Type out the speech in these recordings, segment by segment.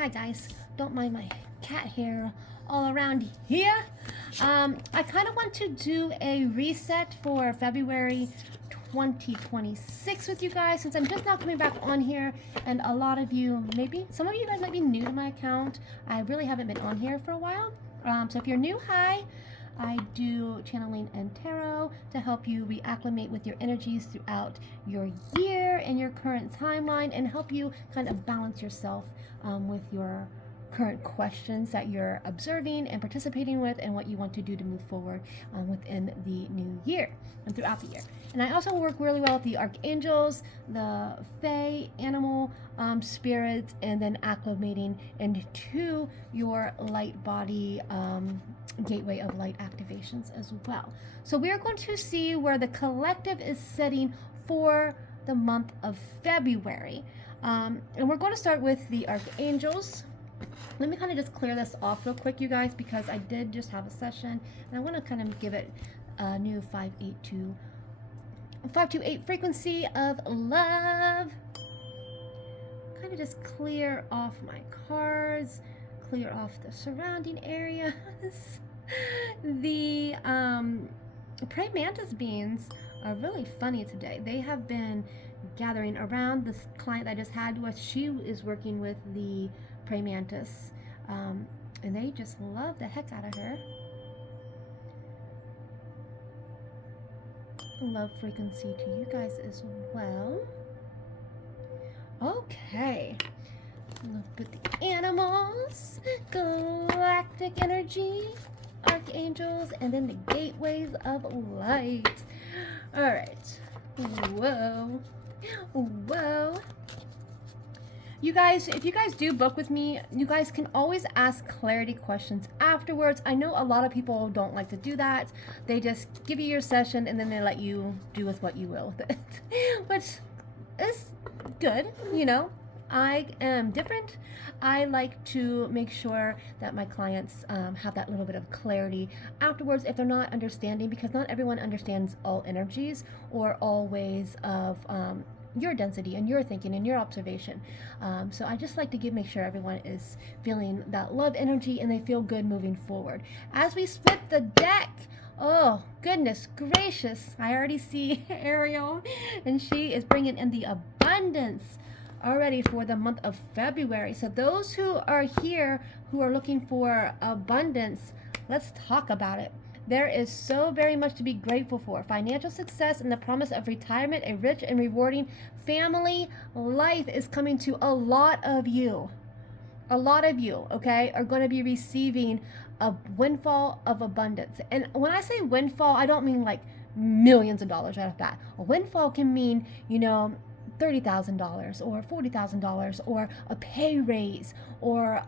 Hi guys, don't mind my cat hair all around here. I kind of want to do a reset for February 2026 with you guys, since I'm just now coming back on here, and a lot of you, maybe some of you guys might be new to my account. I really haven't been on here for a while. So if you're new, hi. I do channeling and tarot to help you reacclimate with your energies throughout your year and your current timeline, and help you kind of balance yourself with your current questions that you're observing and participating with, and what you want to do to move forward within the new year and throughout the year. And I also work really well with the archangels, the fae, animal spirits, and then acclimating into your light body gateway of light activations as well. So we are going to see where the collective is setting for the month of February. And we're going to start with the archangels. Let me kind of just clear this off real quick, you guys, because I did just have a session and I want to kind of give it a new 528 frequency of love. Kind of just clear off my cards, clear off the surrounding areas. The praying mantis beings are really funny today. They have been gathering around this client I just had with. She is working with the praying mantis, and they just love the heck out of her. Love frequency to you guys as well. Okay, look at the animals, galactic energy, archangels, and then the gateways of light. All right. Whoa. You guys, if you guys do book with me, you guys can always ask clarity questions afterwards. I know a lot of people don't like to do that. They just give you your session and then they let you do with what you will with it, which is good, you know. I am different. I like to make sure that my clients have that little bit of clarity afterwards if they're not understanding, because not everyone understands all energies or all ways of your density and your thinking and your observation. So I just like to make sure everyone is feeling that love energy and they feel good moving forward. As we split the deck, oh goodness gracious, I already see Ariel, and she is bringing in the abundance already for the month of February. So those who are here who are looking for abundance, let's talk about it. There is so very much to be grateful for. Financial success and the promise of retirement, a rich and rewarding family life is coming to a lot of you. A lot of you, okay, are going to be receiving a windfall of abundance. And when I say windfall, I don't mean like millions of dollars right off the bat. A windfall can mean, you know, $30,000 or $40,000 or a pay raise or,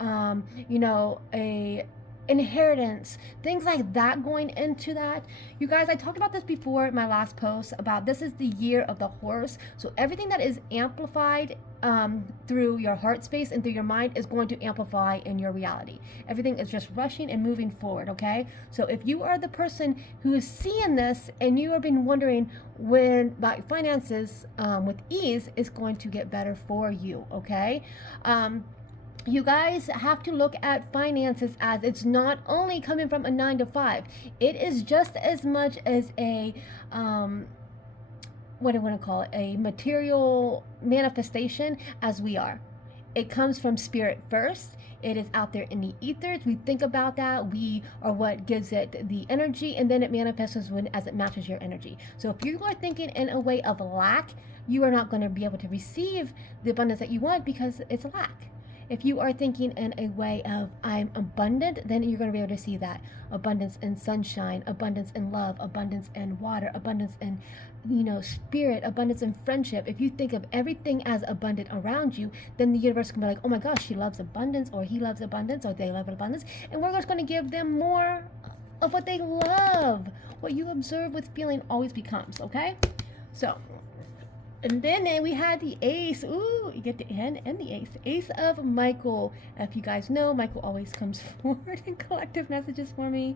you know, a inheritance, things like that going into that. You guys, I talked about this before in my last post about this is the year of the horse. So everything that is amplified through your heart space and through your mind is going to amplify in your reality. Everything is just rushing and moving forward, okay? So if you are the person who is seeing this and you have been wondering when about finances with ease, is going to get better for you, okay? You guys have to look at finances as it's not only coming from a 9 to 5. It is just as much as a what do I want to call it, a material manifestation as we are. It comes from spirit first. It is out there in the ethers. We think about that. We are what gives it the energy, and then it manifests as it matches your energy. So if you are thinking in a way of lack, you are not going to be able to receive the abundance that you want, because it's lack. If you are thinking in a way of I'm abundant, then you're going to be able to see that abundance in sunshine, abundance in love, abundance in water, abundance in, you know, spirit, abundance in friendship. If you think of everything as abundant around you, then the universe can be like, oh my gosh, she loves abundance, or he loves abundance, or they love abundance, and we're just going to give them more of what they love. What you observe with feeling always becomes, okay? So, and then we had the ace. Ooh, you get the N and the ace. Ace of Michael. If you guys know, Michael always comes forward in collective messages for me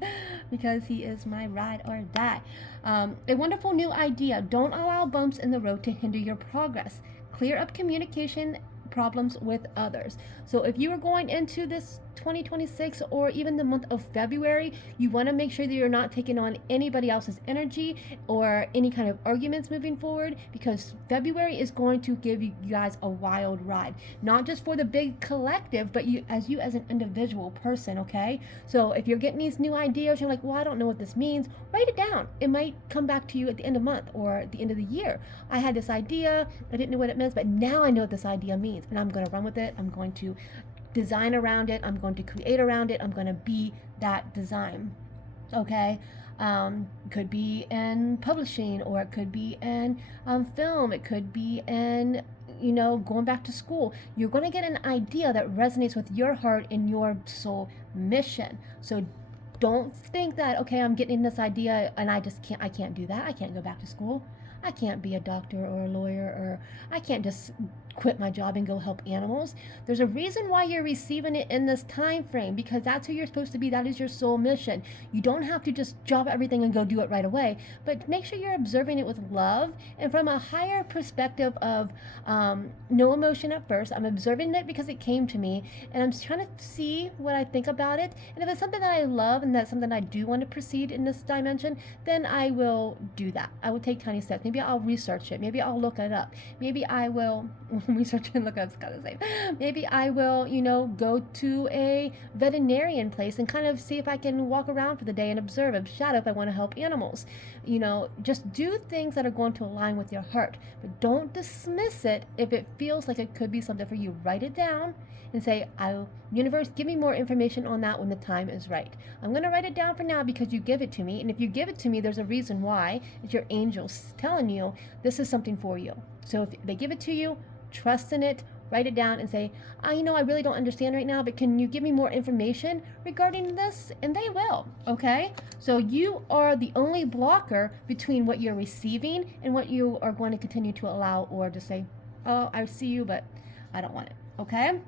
because he is my ride or die. A wonderful new idea. Don't allow bumps in the road to hinder your progress. Clear up communication problems with others. So if you are going into this 2026 or even the month of February, you want to make sure that you're not taking on anybody else's energy or any kind of arguments moving forward, because February is going to give you guys a wild ride, not just for the big collective, but you as an individual person. Okay, so if you're getting these new ideas, you're like, well, I don't know what this means, write it down. It might come back to you at the end of the month or at the end of the year. I had this idea, I didn't know what it meant, but now I know what this idea means, and I'm going to run with it. I'm going to design around it, I'm going to create around it, I'm going to be that design. Okay, could be in publishing, or it could be in film, it could be in, you know, going back to school. You're going to get an idea that resonates with your heart and your soul mission. So don't think that, okay, I'm getting this idea and I can't do that. I can't go back to school. I can't be a doctor or a lawyer, or I can't just quit my job and go help animals. There's a reason why you're receiving it in this time frame, because that's who you're supposed to be. That is your soul mission. You don't have to just drop everything and go do it right away, but make sure you're observing it with love and from a higher perspective of no emotion at first. I'm observing it because it came to me, and I'm trying to see what I think about it. And if it's something that I love and that's something I do want to proceed in this dimension, then I will do that. I will take tiny steps. Maybe I'll research it. Maybe I'll look it up. Maybe I will research and look up. It's kind of the same. Maybe I will, you know, go to a veterinarian place and kind of see if I can walk around for the day and observe, shadow if I want to help animals. You know, just do things that are going to align with your heart, but don't dismiss it if it feels like it could be something for you. Write it down and say, universe, give me more information on that when the time is right. I'm going to write it down for now because you give it to me. And if you give it to me, there's a reason why. It's your angels telling you this is something for you. So if they give it to you, trust in it, write it down and say, you know, I really don't understand right now, but can you give me more information regarding this? And they will, okay? So you are the only blocker between what you're receiving and what you are going to continue to allow, or just say, oh, I see you, but I don't want it, okay?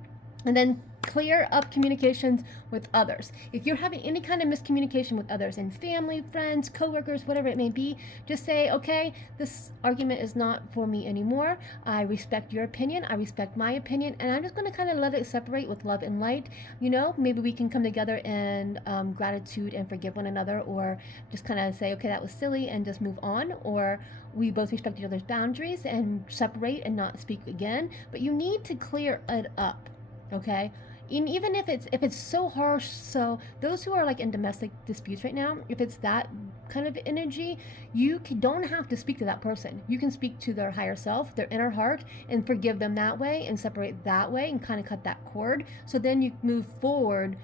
And then clear up communications with others. If you're having any kind of miscommunication with others, in family, friends, coworkers, whatever it may be, just say, okay, this argument is not for me anymore. I respect your opinion. I respect my opinion. And I'm just going to kind of let it separate with love and light. You know, maybe we can come together in gratitude and forgive one another, or just kind of say, okay, that was silly, and just move on. Or we both respect each other's boundaries and separate and not speak again. But you need to clear it up. Okay, and even if it's so harsh, so those who are like in domestic disputes right now, if it's that kind of energy, you don't have to speak to that person. You can speak to their higher self, their inner heart, and forgive them that way and separate that way and kind of cut that cord. So then you move forward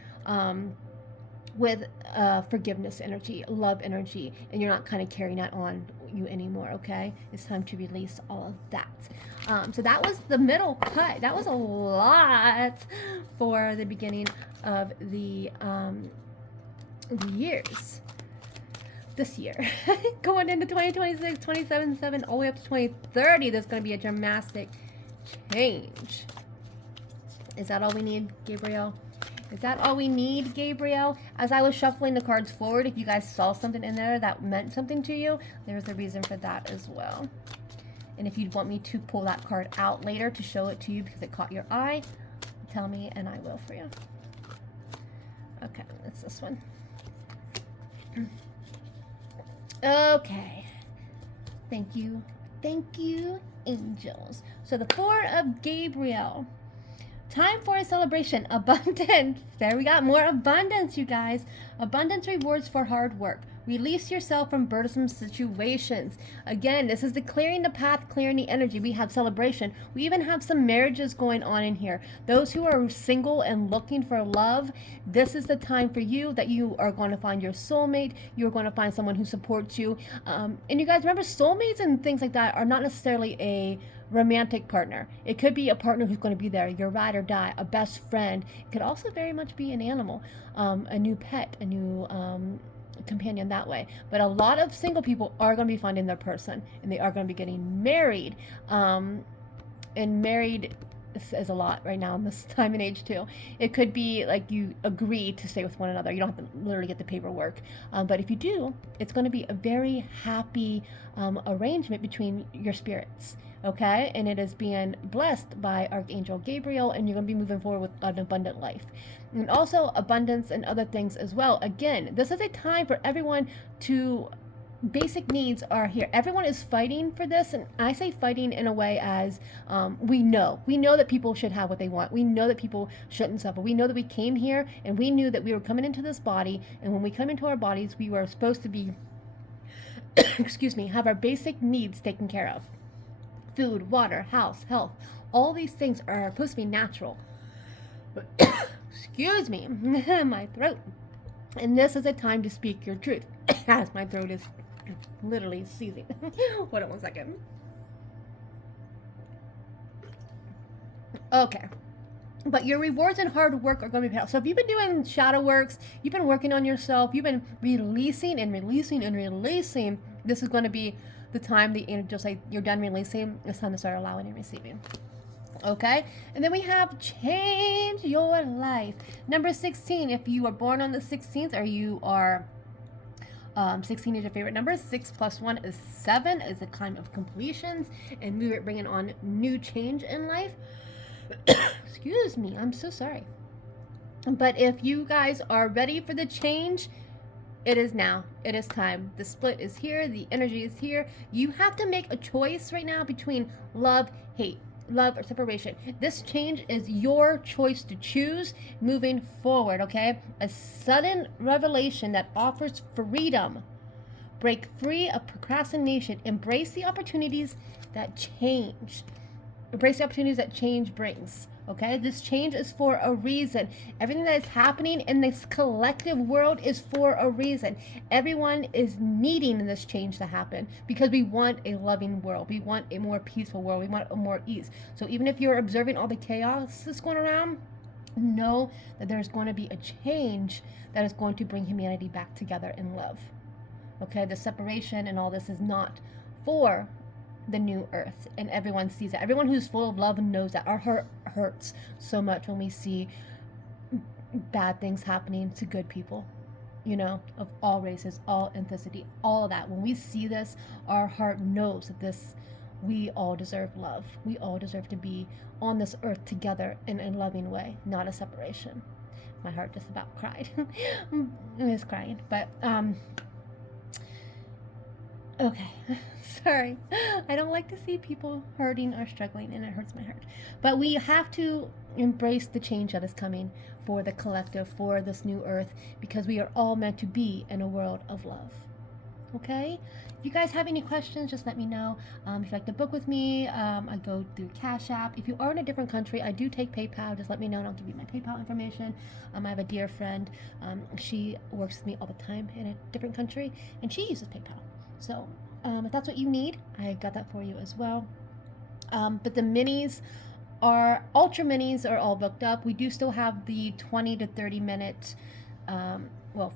with forgiveness energy, love energy, and you're not kind of carrying that on you anymore. Okay, it's time to release all of that. So that was the middle cut. That was a lot for the beginning of the years. This year, going into 2026, 27/7, all the way up to 2030, there's going to be a dramatic change. Is that all we need, Gabriel? Is that all we need, Gabriel? As I was shuffling the cards forward, if you guys saw something in there that meant something to you, there's a reason for that as well. And if you'd want me to pull that card out later to show it to you because it caught your eye, tell me and I will for you. Okay, it's this one. Okay. Thank you. Thank you, angels. So the Four of Gabriel. Time for a celebration. Abundance. There we got more abundance, you guys. Abundance rewards for hard work. Release yourself from burdensome situations. Again, this is the clearing the path, clearing the energy. We have celebration. We even have some marriages going on in here. Those who are single and looking for love, this is the time for you that you are going to find your soulmate. You're going to find someone who supports you. And you guys remember, soulmates and things like that are not necessarily a romantic partner. It could be a partner who's going to be there, your ride or die, a best friend. It could also very much be an animal, a new pet, a new companion that way. But a lot of single people are going to be finding their person, and they are going to be getting married, and married is a lot right now in this time and age too. It could be like you agree to stay with one another. You don't have to literally get the paperwork, but if you do, it's going to be a very happy arrangement between your spirits. Okay, and it is being blessed by Archangel Gabriel, and you're going to be moving forward with an abundant life, and also abundance and other things as well. Again, this is a time for everyone to basic needs are here. Everyone is fighting for this, and I say fighting in a way as we know that people should have what they want. We know that people shouldn't suffer. We know that we came here and we knew that we were coming into this body, and when we come into our bodies, we were supposed to be excuse me, have our basic needs taken care of. Food, water, house, health, all these things are supposed to be natural. Excuse me, my throat. And this is a time to speak your truth, as my throat is literally seizing. Hold on one second. Okay. But your rewards and hard work are going to be paid off. So if you've been doing shadow works, you've been working on yourself, you've been releasing and releasing and releasing, this is going to be the time the angels say you're done releasing. It's time to start allowing and receiving. Okay, and then we have change your life. Number 16, if you were born on the 16th, or you are 16 is your favorite number. 6 plus 1 is 7. Is a time of completions, and we are bringing on new change in life. Excuse me, I'm so sorry. But if you guys are ready for the change, it is now. It is time. The split is here. The energy is here. You have to make a choice right now between love, hate, love, or separation. This change is your choice to choose moving forward, okay? A sudden revelation that offers freedom. Break free of procrastination. Embrace the opportunities that change. Embrace the opportunities that change brings. Okay, this change is for a reason. Everything that is happening in this collective world is for a reason. Everyone is needing this change to happen because we want a loving world. We want a more peaceful world. We want a more ease. So even if you're observing all the chaos that's going around, know that there's going to be a change that is going to bring humanity back together in love. Okay, the separation and all this is not for the new earth, and everyone sees that. Everyone who's full of love knows that. Our heart hurts so much when we see bad things happening to good people, you know, of all races, all ethnicity, all of that. When we see this, our heart knows that this, we all deserve love. We all deserve to be on this earth together in a loving way, not a separation. My heart just about cried. It's crying, but okay. Sorry. I don't like to see people hurting or struggling, and it hurts my heart. But we have to embrace the change that is coming for the collective, for this new earth, because we are all meant to be in a world of love. Okay? If you guys have any questions, just let me know. If you'd like to book with me, I go through Cash App. If you are in a different country, I do take PayPal. Just let me know, and I'll give you my PayPal information. I have a dear friend. She works with me all the time in a different country, and she uses PayPal. So if that's what you need, I got that for you as well. But the minis ultra minis are all booked up. We do still have the 20 to 30 minute,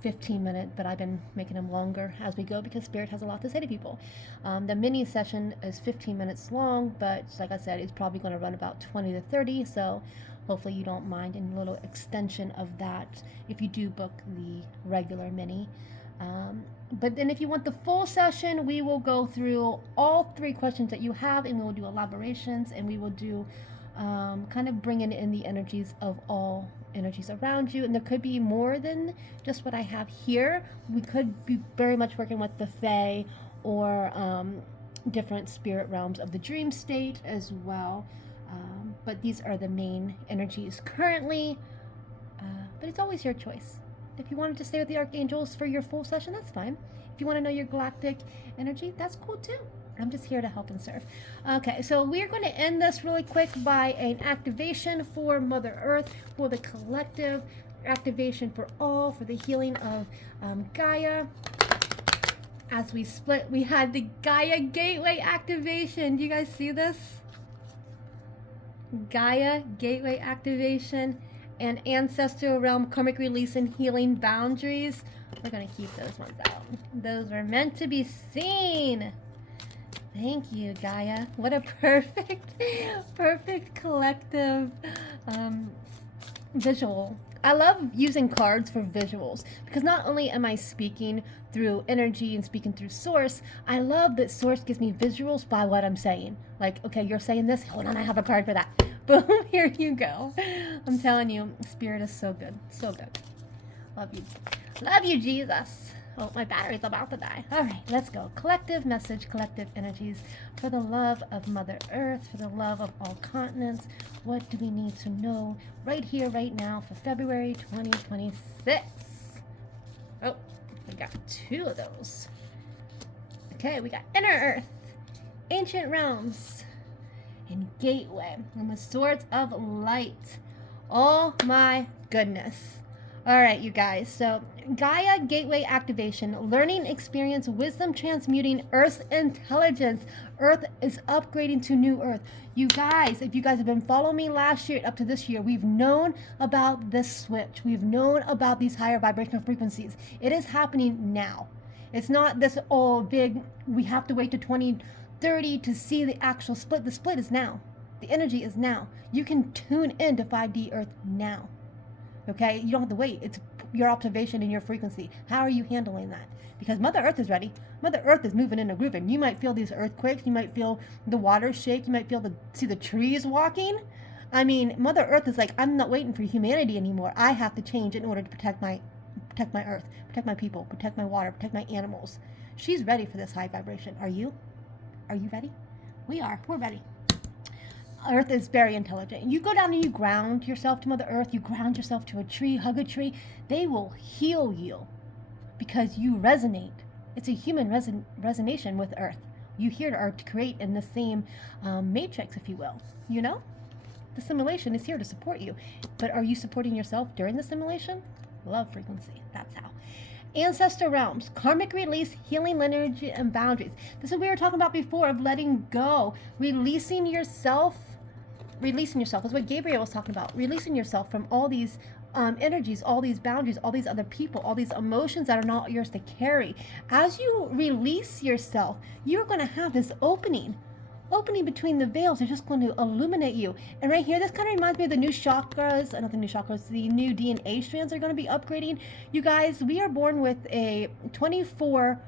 15 minute, but I've been making them longer as we go because Spirit has a lot to say to people. The mini session is 15 minutes long, but like I said, it's probably going to run about 20 to 30. So hopefully you don't mind a little extension of that if you do book the regular mini. But then if you want the full session, we will go through all 3 questions that you have, and we will do elaborations, and we will do kind of bringing in the energies of all energies around you. And there could be more than just what I have here. We could be very much working with the Fae or different spirit realms of the dream state as well. But these are the main energies currently. But it's always your choice. If you wanted to stay with the archangels for your full session, that's fine. If you want to know your galactic energy, that's cool too. I'm just here to help and serve. Okay, so we're going to end this really quick by an activation for Mother Earth, for the collective, activation for all, for the healing of Gaia. As we split, we had the Gaia Gateway activation. Do you guys see this? Gaia Gateway activation and Ancestral Realm Karmic Release and Healing Boundaries. We're going to keep those ones out. Those were meant to be seen. Thank you, Gaia. What a perfect collective um, visual. I love using cards for visuals because not only am I speaking through energy and speaking through source, I love that source gives me visuals by what I'm saying. Like, okay, you're saying this. Hold on, I have a card for that. Boom, here you go. I'm telling you, spirit is so good. So good. Love you. Love you, Jesus. Oh, my battery's about to die. All right, let's go. Collective message, collective energies for the love of Mother Earth, for the love of all continents. What do we need to know right here, right now for February 2026? Oh, we got two of those. Okay, we got Inner Earth, Ancient Realms, and Gateway, and the Swords of Light. Oh my goodness. All right, you guys. So, Gaia Gateway activation, learning experience, wisdom transmuting, Earth's intelligence. Earth is upgrading to new Earth. You guys, if you guys have been following me last year up to this year, we've known about this switch. We've known about these higher vibrational frequencies. It is happening now. It's not this big, we have to wait to 2030 to see the actual split. The split is now. The energy is now. You can tune into 5D Earth now. Okay, you don't have to wait. It's your observation and your frequency. How are you handling that? Because Mother Earth is ready. Mother Earth is moving in a groove, and you might feel these earthquakes. You might feel the water shake. You might see the trees walking. I mean, Mother Earth is like, I'm not waiting for humanity anymore. I have to change in order to protect my Earth, protect my people, protect my water, protect my animals. She's ready for this high vibration. Are you? Are you ready? We are. We're ready. Earth is very intelligent. You go down and you ground yourself to Mother Earth, you ground yourself to a tree, hug a tree, they will heal you because you resonate. It's a human resonation with Earth. You here are to create in the same matrix, if you will. You know? The simulation is here to support you. But are you supporting yourself during the simulation? Love frequency. That's how. Ancestor realms, karmic release, healing lineage, and boundaries. This is what we were talking about before of letting go, releasing yourself. Releasing yourself is what Gabriel was talking about. Releasing yourself from all these energies, all these boundaries, all these other people, all these emotions that are not yours to carry. As you release yourself, you're going to have this opening between the veils is just going to illuminate you. And right here, this kind of reminds me of the new chakras, not the new chakras, the new DNA strands are going to be upgrading. You guys, we are born with a 24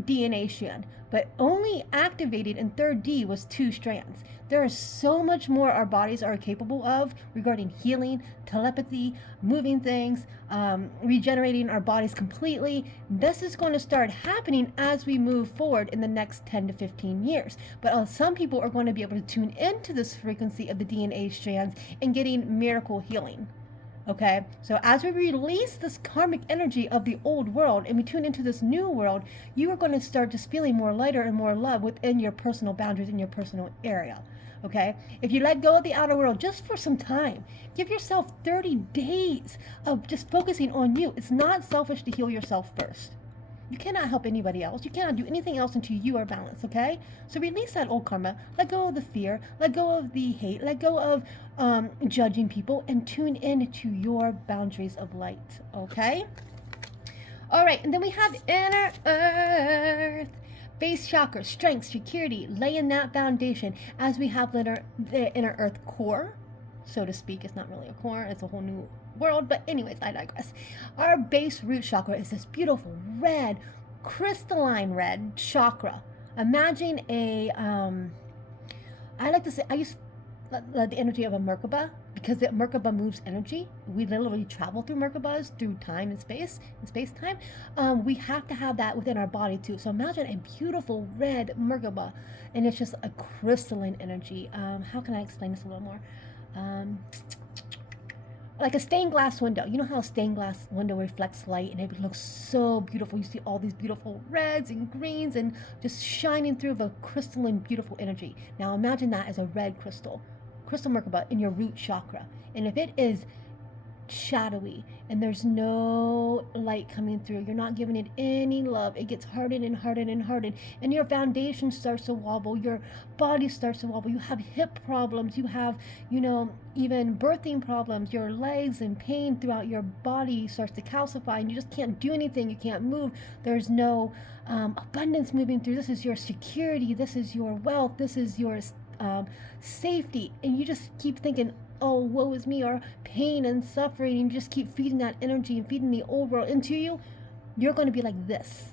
DNA strand, but only activated in 3D was 2 strands. There is so much more our bodies are capable of regarding healing, telepathy, moving things, regenerating our bodies completely. This is going to start happening as we move forward in the next 10 to 15 years. But some people are going to be able to tune into this frequency of the DNA strands and getting miracle healing. Okay, so as we release this karmic energy of the old world and we tune into this new world, you are going to start just feeling more lighter and more love within your personal boundaries in your personal area. Okay, if you let go of the outer world just for some time, give yourself 30 days of just focusing on you. It's not selfish to heal yourself first. You cannot help anybody else. You cannot do anything else until you are balanced, okay? So release that old karma. Let go of the fear. Let go of the hate. Let go of judging people and tune in to your boundaries of light, okay? All right, and then we have Inner Earth. Base chakra, strength, security, laying that foundation as we have the Inner Earth core, so to speak. It's not really a core, it's a whole new world, but anyways, I digress. Our base root chakra is this beautiful red, crystalline red chakra. Imagine I like to say, I use the energy of a Merkaba, because the Merkaba moves energy. We literally travel through Merkabas through time and space-time. We have to have that within our body too. So imagine a beautiful red Merkaba, and it's just a crystalline energy. How can I explain this a little more? Like a stained glass window. You know how a stained glass window reflects light and it looks so beautiful. You see all these beautiful reds and greens and just shining through the crystalline, beautiful energy. Now imagine that as a red crystal Merkaba in your root chakra. And if it is shadowy and there's no light coming through. You're not giving it any love. It gets hardened and hardened and hardened, and your foundation starts to wobble. Your body starts to wobble. You have hip problems. You have, even birthing problems. Your legs and pain throughout your body starts to calcify, and you just can't do anything. You can't move. There's no abundance moving through. This is your security. This is your wealth. This is your safety, and you just keep thinking, oh, woe is me, or pain and suffering, and you just keep feeding that energy and feeding the old world into you, you're going to be like this.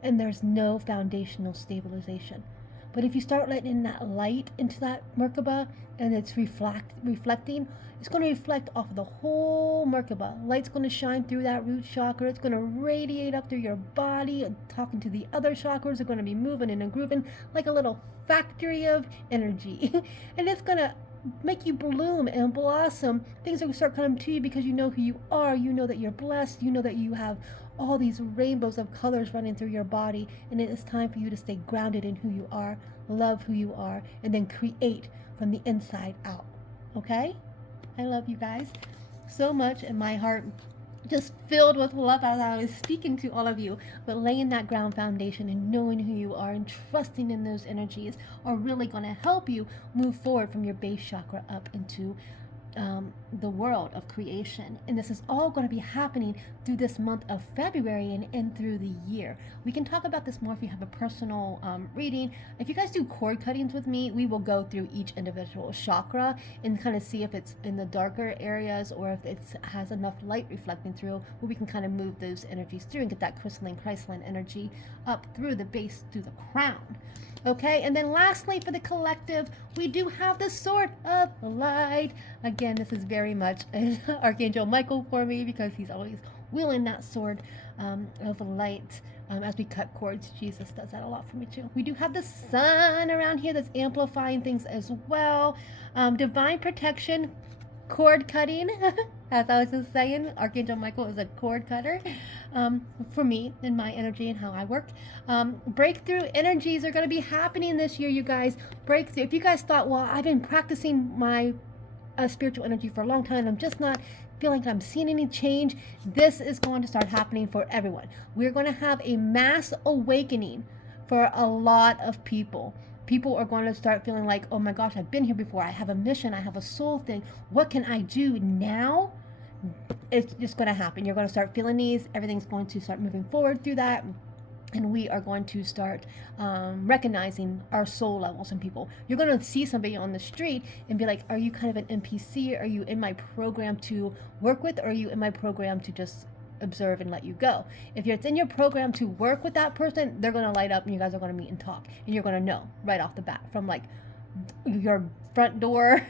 And there's no foundational stabilization. But if you start letting in that light into that Merkaba, and it's reflecting, it's going to reflect off of the whole Merkaba. Light's going to shine through that root chakra. It's going to radiate up through your body, and talking to the other chakras. They're going to be moving and grooving like a little factory of energy. And it's going to make you bloom and blossom. Things are going to start coming to you because you know who you are. You know that you're blessed. You know that you have all these rainbows of colors running through your body. And it is time for you to stay grounded in who you are, love who you are, and then create from the inside out. Okay? I love you guys so much, and my heart just filled with love as I was speaking to all of you. But laying that ground foundation and knowing who you are and trusting in those energies are really going to help you move forward from your base chakra up into the world of creation. And this is all going to be happening through this month of February and through the year. We can talk about this more if you have a personal reading. If you guys do cord cuttings with me, we will go through each individual chakra and kind of see if it's in the darker areas or if it has enough light reflecting through, where we can kind of move those energies through and get that crystalline energy up through the base, through the crown. Okay, and then lastly, for the collective, we do have the Sword of Light. Again, this is very much Archangel Michael for me, because he's always wielding that sword of light as we cut cords. Jesus does that a lot for me too. We do have the Sun around here that's amplifying things as well. Divine protection, cord cutting. As I was just saying, Archangel Michael is a cord cutter for me and my energy and how I work. Breakthrough energies are going to be happening this year, you guys. Breakthrough. If you guys thought, well, I've been practicing my spiritual energy for a long time, I'm just not feeling like I'm seeing any change, this is going to start happening for everyone. We're going to have a mass awakening for a lot of people. People are going to start feeling like, oh my gosh, I've been here before. I have a mission. I have a soul thing. What can I do now? It's just going to happen. You're going to start feeling these. Everything's going to start moving forward through that. And we are going to start recognizing our soul levels in people. You're going to see somebody on the street and be like, are you kind of an NPC? Are you in my program to work with? Or are you in my program to just observe and let you go? If it's in your program to work with that person, they're going to light up and you guys are going to meet and talk. And you're going to know right off the bat from like your front door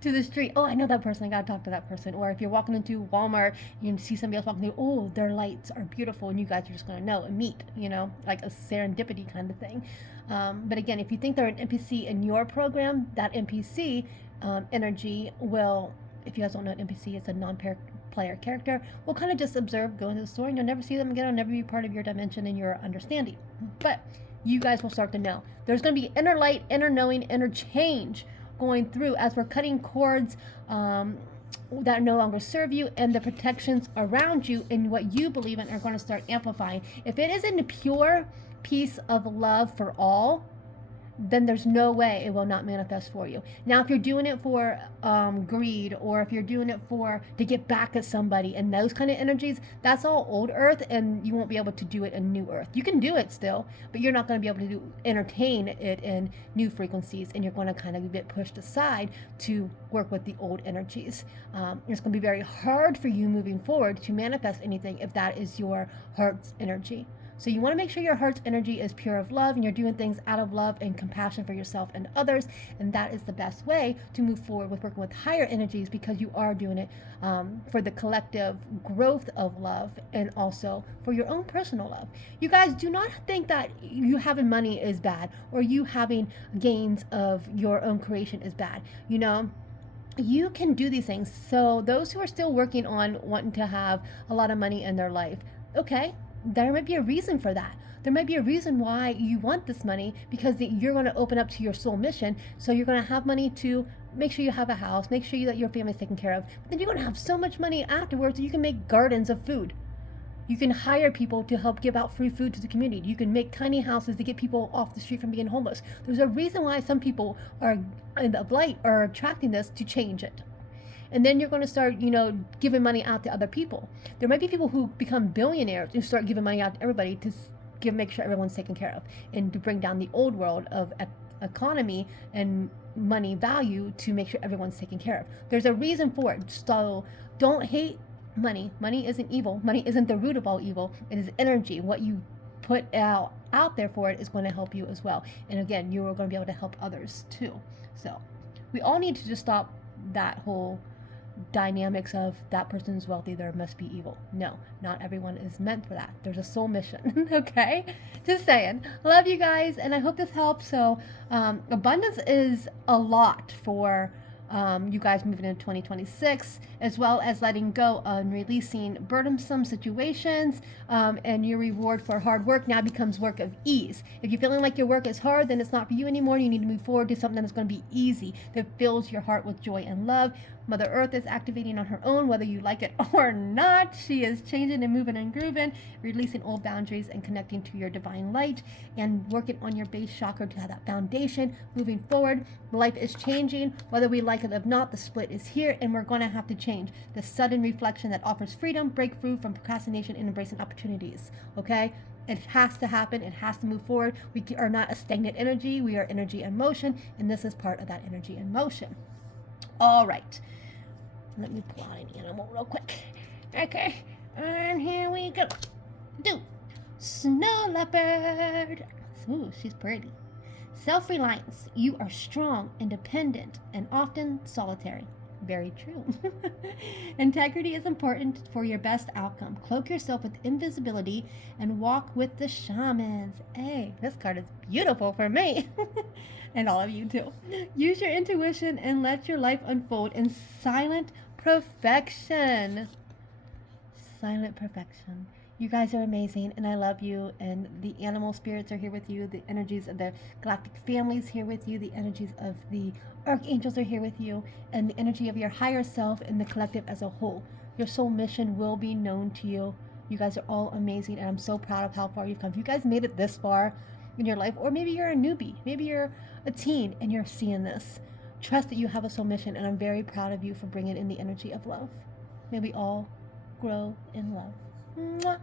to the street, oh, I know that person, I gotta talk to that person. Or if you're walking into Walmart, you see somebody else walking through, oh, their lights are beautiful, and you guys are just gonna know and meet, like a serendipity kind of thing. But again, if you think they're an NPC in your program, that NPC energy will, if you guys don't know what NPC is, a non-player character, will kind of just observe, go into the store, and you'll never see them again. It'll never be part of your dimension and your understanding. But you guys will start to know. There's going to be inner light, inner knowing, inner change going through as we're cutting cords that no longer serve you, and the protections around you and what you believe in are going to start amplifying. If it isn't a pure piece of love for all, then there's no way it will not manifest for you. Now, if you're doing it for greed, or if you're doing it to get back at somebody and those kind of energies, that's all old earth, and you won't be able to do it in new earth. You can do it still, but you're not going to be able to entertain it in new frequencies, and you're going to kind of get pushed aside to work with the old energies. It's going to be very hard for you moving forward to manifest anything if that is your heart's energy. So you want to make sure your heart's energy is pure of love, and you're doing things out of love and compassion for yourself and others. And that is the best way to move forward with working with higher energies, because you are doing it for the collective growth of love and also for your own personal love. You guys, do not think that you having money is bad, or you having gains of your own creation is bad. You can do these things. So those who are still working on wanting to have a lot of money in their life, okay, there might be a reason for that. There might be a reason why you want this money, because you're going to open up to your soul mission. So you're going to have money to make sure you have a house, make sure that your family's taken care of. But then you're going to have so much money afterwards that you can make gardens of food. You can hire people to help give out free food to the community. You can make tiny houses to get people off the street from being homeless. There's a reason why some people are in the blight are attracting this to change it. And then you're going to start, giving money out to other people. There might be people who become billionaires who start giving money out to everybody to make sure everyone's taken care of, and to bring down the old world of economy and money value to make sure everyone's taken care of. There's a reason for it. So don't hate money. Money isn't evil. Money isn't the root of all evil. It is energy. What you put out there for it is going to help you as well. And again, you're going to be able to help others too. So we all need to just stop that whole dynamics of that person's wealthy, there must be evil. No, not everyone is meant for that. There's a soul mission. Okay, just saying. Love you guys, and I hope this helps. So abundance is a lot for you guys moving into 2026, as well as letting go and releasing burdensome situations, and your reward for hard work now becomes work of ease. If you're feeling like your work is hard, then it's not for you anymore. You need to move forward to something that's going to be easy, that fills your heart with joy and love. Mother Earth is activating on her own, whether you like it or not. She is changing and moving and grooving, releasing old boundaries and connecting to your divine light, and working on your base chakra to have that foundation moving forward. Life is changing, whether we like it or not. The split is here, and we're going to have to change. The sudden reflection that offers freedom, breakthrough from procrastination, and embracing opportunities. Okay? It has to happen. It has to move forward. We are not a stagnant energy. We are energy in motion, and this is part of that energy in motion. All right. Let me pull out an animal real quick. Okay. And here we go. Snow leopard. Ooh, she's pretty. Self-reliance. You are strong, independent, and often solitary. Very true. Integrity is important for your best outcome. Cloak yourself with invisibility and walk with the shamans. Hey, this card is beautiful for me. And all of you too. Use your intuition and let your life unfold in silent perfection. Silent perfection. You guys are amazing, and I love you, and the animal spirits are here with you. The energies of the galactic family is here with you. The energies of the archangels are here with you, and the energy of your higher self and the collective as a whole. Your soul mission will be known to you. You guys are all amazing, and I'm so proud of how far you've come. If you guys made it this far in your life, or maybe you're a newbie, maybe you're a teen and you're seeing this, trust that you have a soul mission, and I'm very proud of you for bringing in the energy of love. May we all grow in love. Mwah.